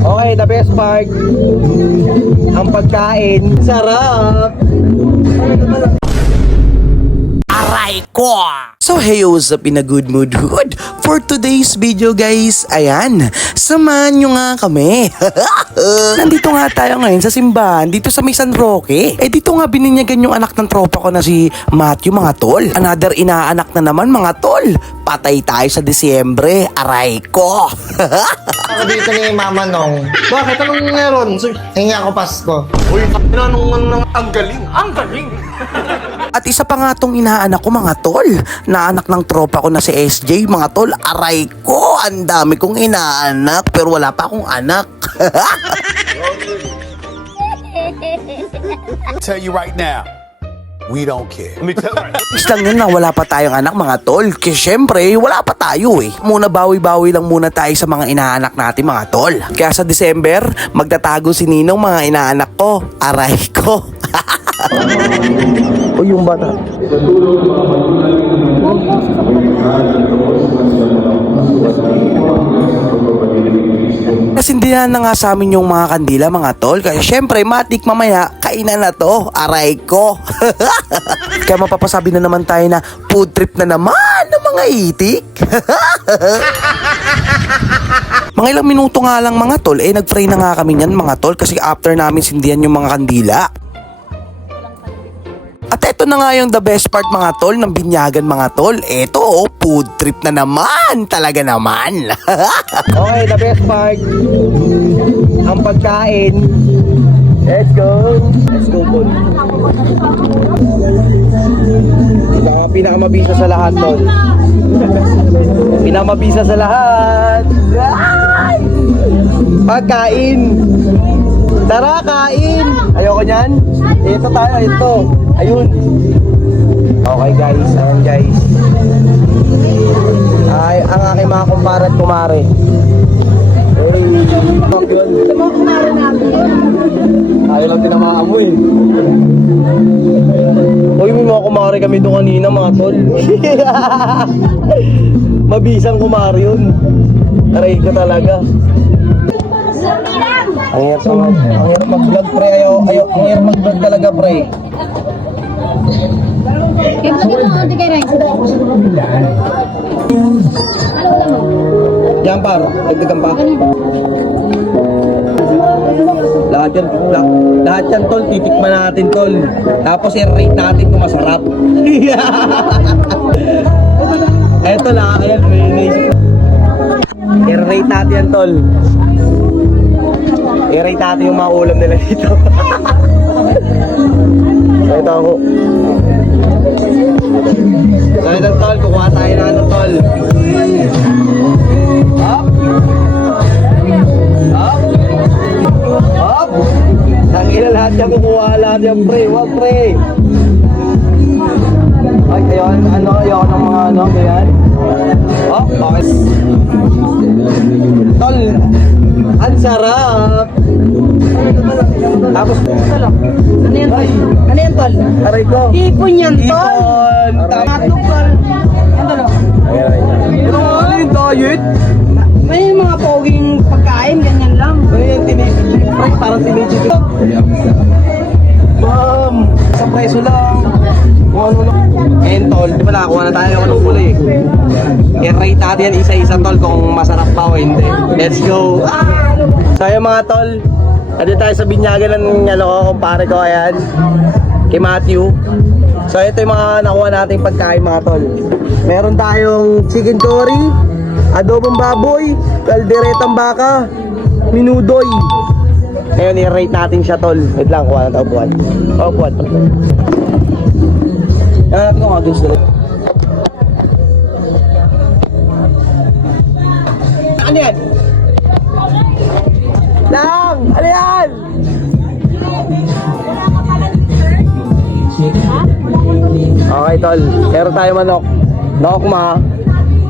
Okay, the best part, ang pagkain. Sarap! Aray ko! So hey, what's up in a good mood hood? For today's video guys, ayan, samahan nyo nga kami. Nandito nga tayo ngayon sa simbahan, dito sa may San Roque. Eh dito nga bininyagan yung anak ng tropa ko na si Matthew mga tol. Another inaanak na naman mga tol. Patay tayo sa Disyembre, aray ko. Ako dito ni Mama Nong. Bakit? Anong meron? Hingi ako Pasko. Uy, ang galing, ang galing. At isa pa nga tong inaanak ko mga tol, na anak ng tropa ko na si SJ mga tol. Aray ko, ang dami kong inaanak pero wala pa akong anak. Tell you right now, we don't care. Let me tell you. Islang yun na wala pa tayong anak mga tol. Kasi syempre wala pa tayo eh. Muna bawi-bawi lang muna tayo sa mga inaanak natin mga tol. Kaya sa December, magtatago si Ninong mga inaanak ko. Aray ko. O yung bata. Nasindihan na nga sa amin yung mga kandila mga tol. Kaya syempre matik mamaya kainan na to. Aray ko. Kaya mapapasabi na naman tayo na food trip na naman ng mga itik. Mga ilang minuto nga lang mga tol, eh nag-pray na nga kami niyan mga tol. Kasi after namin sindihan yung mga kandila. At eto na nga yung the best part mga tol ng binyagan mga tol. Eto oh, food trip na naman. Talaga naman. Okay, the best part, ang pagkain. Let's go. Let's go, Tol. Pinakamabisa sa lahat, Tol. Pinakamabisa sa lahat. Pagkain. Tara, kain. Ayoko nyan. Ito tayo, ito. Ayun. Okay guys, ayan guys. Ay, ang aking mga kumpare at kumare. Hey, fuck yun. Ayaw lang tinamaan mo eh. Uy, may mga kumare kami doon kanina mga tol. Mabisang kumare yun. Aray ko talaga. Ang hirap mag-vlog pre, ang hirap mag-vlog talaga pre. Yan par, dagdagan pa. Lahat yan tol, titikman natin tol. Tapos i-rate natin kung masarap. Eto lang, ayan, may naisip. I-rate natin yan tol. I-rate natin yung mga ulam nila dito. Ito ako. So ito tol, kukuha tayo na ano tol. Up! Up! Up! Nakila lahat yan, kukuha lahat yan pre. Wag pre. Ay, ayun, ano, ayun ng mga ano, ganyan. Up, okay. Tol, ang sarap! Tapos, ano yan tol? Ano yan tol? Aray ko. Ipon yan, tol. Ipon. Matukal. Yan, tol. Ano yung diet? May mga poging pagkain, ganyan lang. Ano yung tinitip? Parang tinitip. Ma'am, sa preso lang. Kung ano lang. Ngayon tol, di ba nakakuha na tayo ng kulay? I-rate natin yan isa-isa tol kung masarap pa o hindi. Let's go! So yung mga tol, nandito tayo sa binyagan ng kumpare ko, ayan, kay Matthew. So ito yung mga nakuha nating pagkain mga tol. Meron tayong chicken curry, adobong baboy, kalderetang baka, minudoy. Ngayon i-rate natin siya tol. Wait lang, kuha na tayo buwan. Buwan. Yan natin kung audience nila. Ano yan? Lang! Ano yan? Okay tol, meron tayo manok. Nok ma.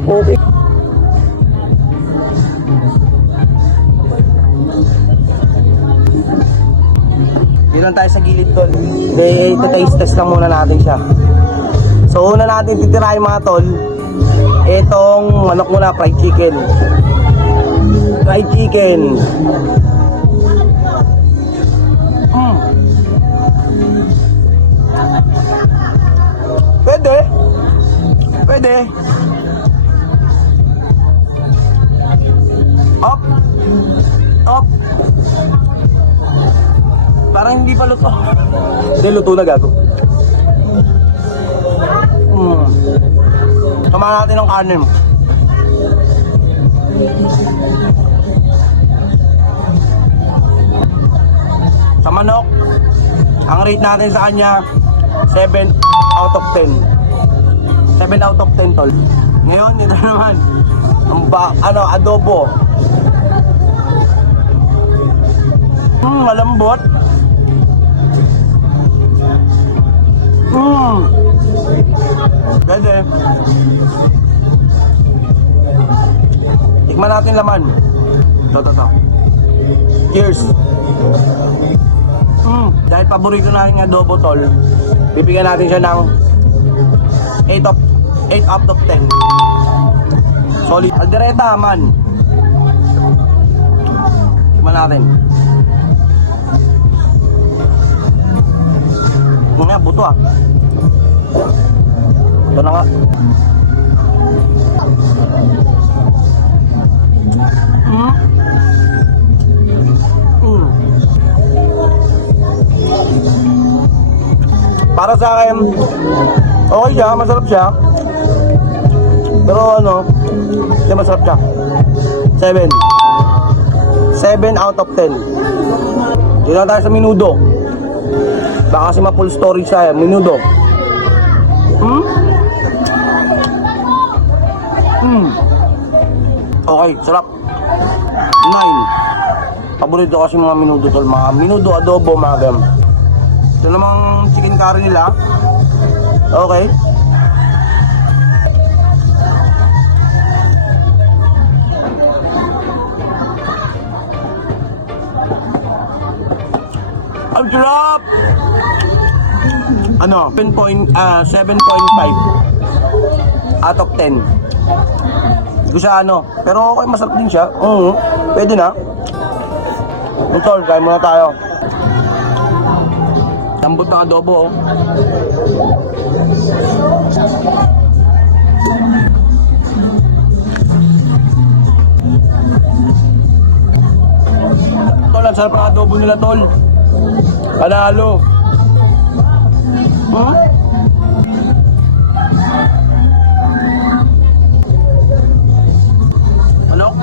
Okay. Dito lang tayo sa gilid tol. Ito-taste test lang muna natin siya. So una natin titirahin mga tol, itong manok muna, fried chicken. Fried chicken. Pwede. Pwede. Up. Up. Parang hindi pa luto. Hindi, luto na gago. Tamahan natin ng kanin. Sa manok, ang rate natin sa kanya, 7 out of 10. 7 out of 10 tol. Ngayon, ito naman, ang adobo. Malambot. Pwede. Tikman natin laman. To. Cheers. Dahil paborito natin ng adobo tol, bibigyan natin siya ng 8 out of 10. Solid. Aldereta man. Tikman natin. Nga, buto ah. Ito na nga. Para sa akin, okay siya, masarap siya. Pero ano, hindi masarap siya. 7 out of 10. Dito na tayo sa minudo. Baka kasi ma-full story siya. Minudo. Okay, sarap. 9. Paborito kasi mga minudo tol. Mga minudo, adobo, mga gam. Ito namang chicken curry nila. Okay. Ang sarap! Ano? 7.5 out of 10. Hindi ko siya ano. Pero okay, masarap din siya. Pwede na. Ito, kain muna tayo. Lambot ng adobo, oh. Tol, ang sarap ng adobo nila, tol. Panalo. Manok.